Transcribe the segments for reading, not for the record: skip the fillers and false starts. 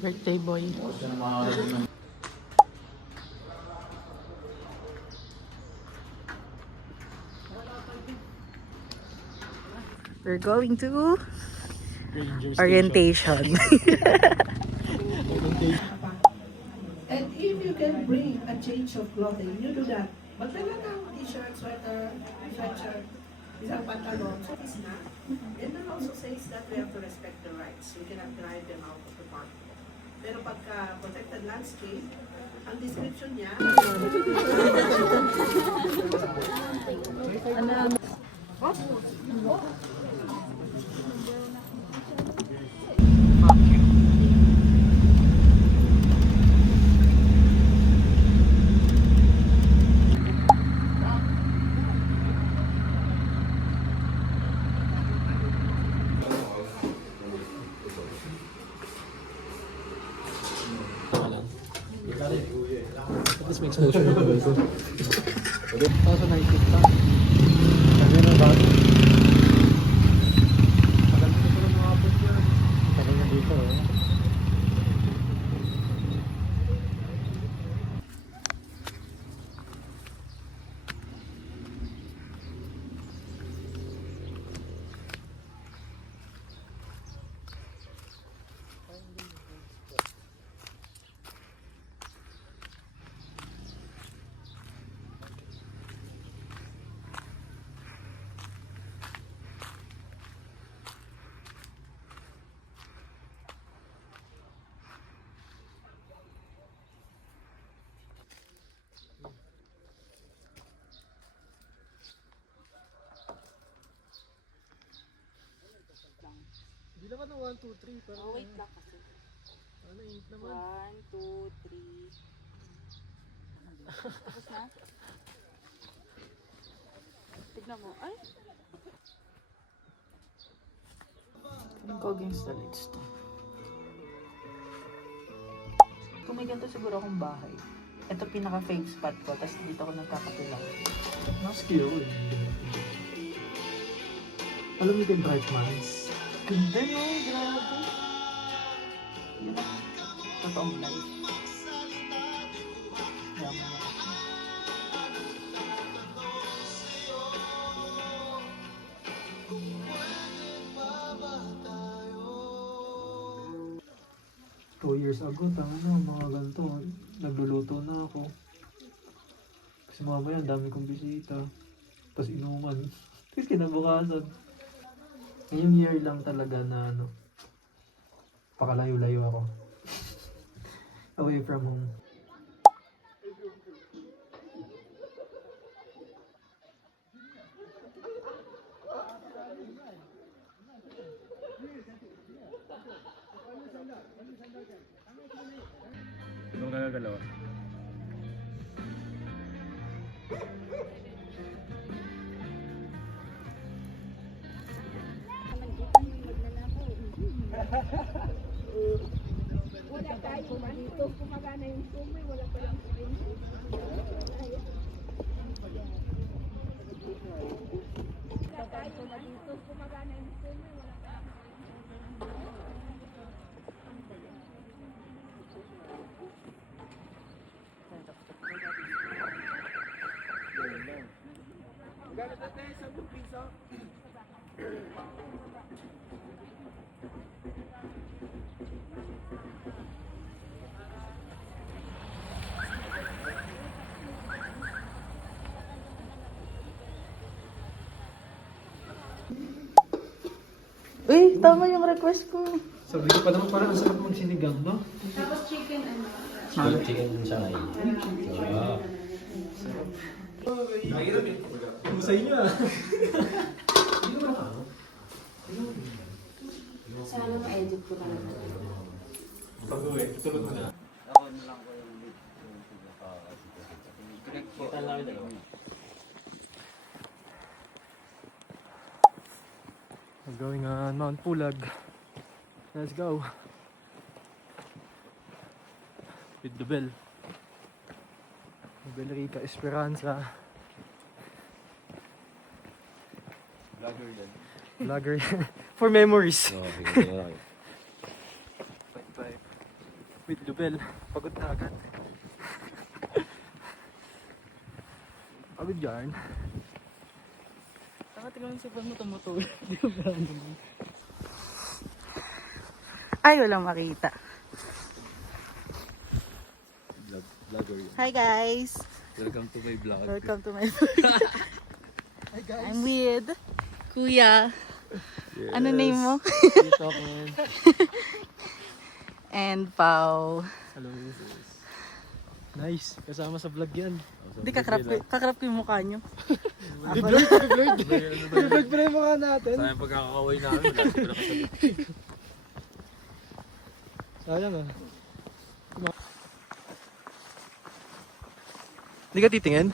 Birthday boy. We're going to orientation. And if you can bring a change of clothing, you do that. Magdala ng t-shirt, sweater, sweatshirt, isang pantalon. So it's not. And then also says that we have to respect the rights. We cannot drive them out of the park. Pero pagka protected landscape, ang description niya, At least may exposure na ba ito? Kaso nakikita. Sabi na ba? Maganda ko lang mga apos niya. Sabi na dito eh. Hindi naman ng 1, 2, 3 pero Wait lang kasi. ano 8 naman. 1, 2, 3. Tapos na? Tignan mo. Ay! Go against the lights to. Kung may ganito siguro akong bahay. Ito pinaka-fave spot ko. Tapos dito ako nagkakapilang. Maski yun. Alam mo yung bright minds? Ganda no? Grabe. Yun ang totoong life. Yaman na ako. 2 years ago, tanga na, mga ganito. Nagluluto na ako. Kasi mamaya, ang dami kong bisita. Tapos inuman. Tapos kinabukasan. Ngayong year lang talaga na ano, pakalayo-layo ako. Away from home. Doon ka gagalaw. Wala tayo dito, kumagana yung sumay, wala pa lang sumay. Wala tayo dito, kumagana yung sumay, wala pa lang Uy, tama yung request ko. Sabi ko pa naman parang ang sarap magsinigang, no? Chicken din siya ngayon. Sa inyo ah. Sana ma-edit ko lang. Pag-uwi, tutulog ko na. Ako na lang ko yung lead. Connect po. Kita lang yung dalawa. We're going on Mount Pulag. Let's go. With the bell. Belrica Esperanza. Vlogger yan. Vlogger. For memories. Okay. Bye. with Lubel. Pagod na agad. Pagod yarn. Nakatingin sa pag mo tumutulog. Ay, walang makita. Vlogger yan. Hi guys! Welcome to my vlog. Welcome to my vlog. Hi guys! I'm with Kuya. Yes. Ano name mo? Dito ako. And Pao. Hello. Nice. Kasama sa vlog yan. Hindi, kakrap ko yung mukha nyo. Blurred pa rin yung mukha natin. Sayang pagkakakaway namin. Wala ko pala kasabi. Sayang ah. Hindi ka titingin?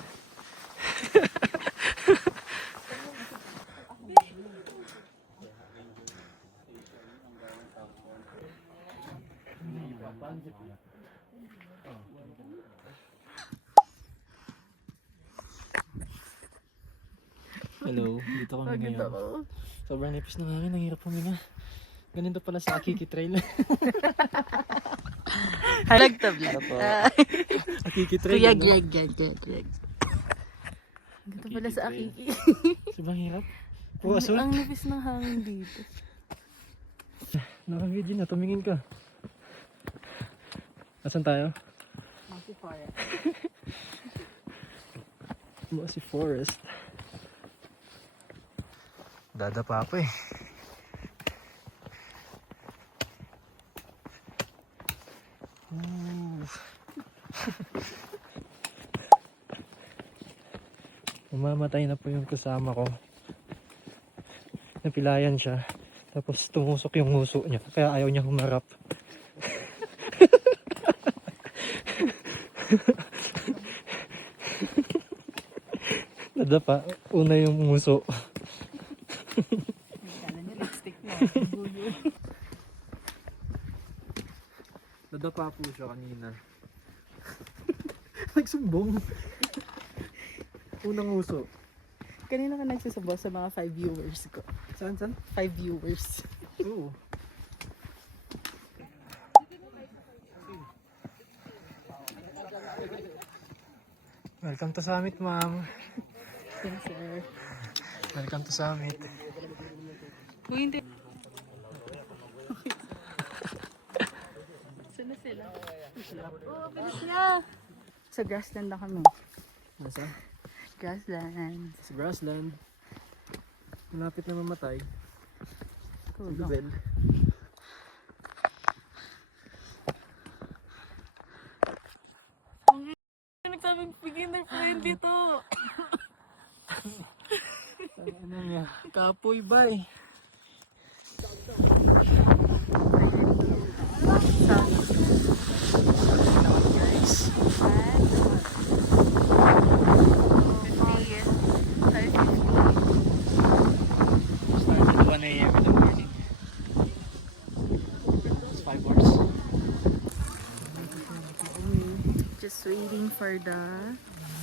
Hello, dito kami ngayon. Sobrang nipis ng hangin, ang hirap huminga. Ganito pala sa Akiki Trail. Vlog to vlog. Akiki Trail. Kuya ano? Greg. Ganito pala sa Akiki. Sobrang hirap. Puro asol. Ang nipis ng hangin dito. Naka-video na, tumingin ka. Asan tayo? Mossy Forest. Dadapa ako eh. Mamamatay na po yung kasama ko. Napilayan siya. Tapos tumusok yung nguso niya. Kaya ayaw niya humarap. Nadapa. Una yung nguso. Kala niya lipstick na. Nadapa po siya kanina. Nagsumbong. Unang uso. Kanina ka nagsasabaw sa mga 5 viewers ko. Saan? 5 viewers. Oo. Welcome to Summit, ma'am. Yes, sir. Welcome to Summit. Kung hindi... Saan na sila? Oo, bilis niya! Sa grassland na kami. Nasa? Grassland. Sa grassland. Malapit na mamatay. Cool. Lubel. Nagsabing beginner friendly to. Ano niya? Kapoy bay. Started 1 a.m. in the morning. It's 5 hours. Just waiting for the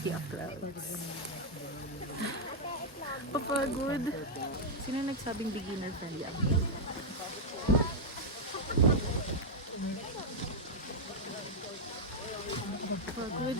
sea of clouds. Papagod. Sino nagsabing beginner friendly ako? Papagod.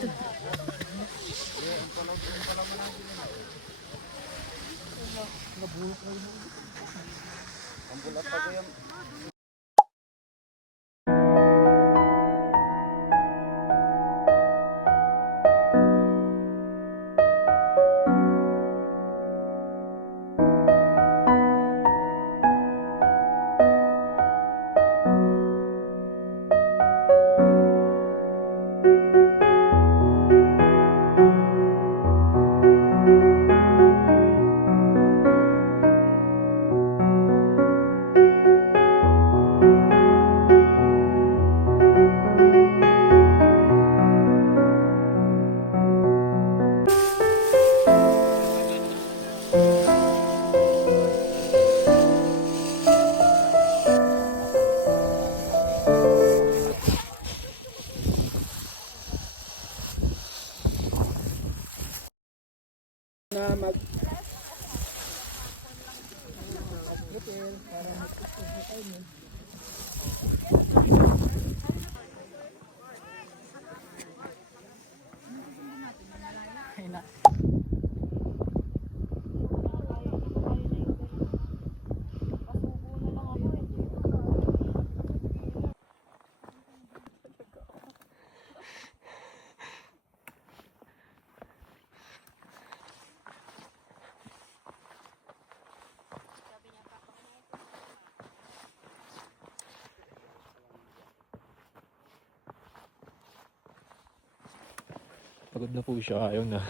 Pagod na po siya, ayaw na.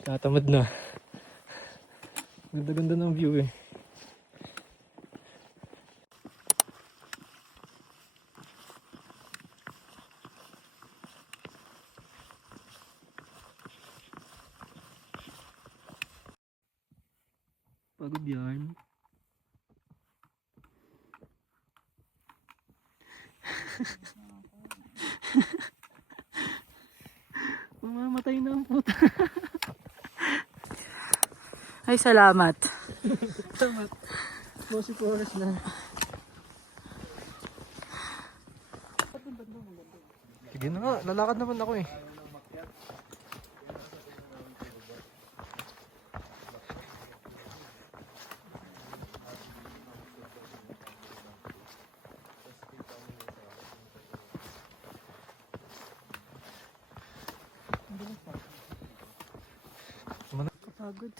Tatamad na. Ganda-ganda ng view eh. Pagod yan. Mamamatay na ang puta. Ay, salamat. Salamat. Bossy Forest na. Sige na nga, lalakad naman ako eh. Kapagod.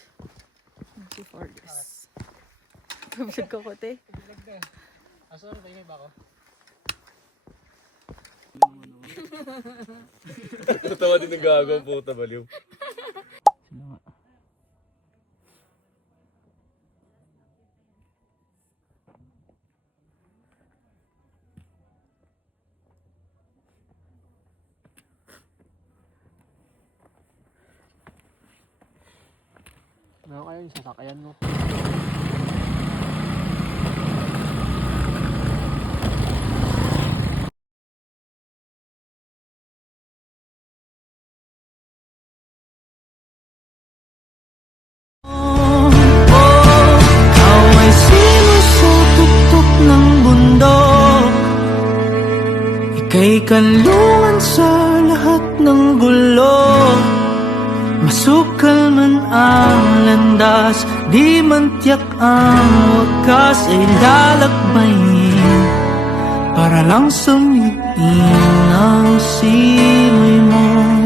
Bossy Forest. Pabiyag ko kote. Aso, tayo may bako? Tatawa din ng gago, puta baliw. Sila nga. Ano kaya yung sasakayan mo? Ikaw ay sinusutuktok ng bundok. Ika'y kanlungan sa lahat ng gulo. Masukal man ang landas, di man tiyak ang wakas, ay lalakbayin para lang sumigin ang simoy mo.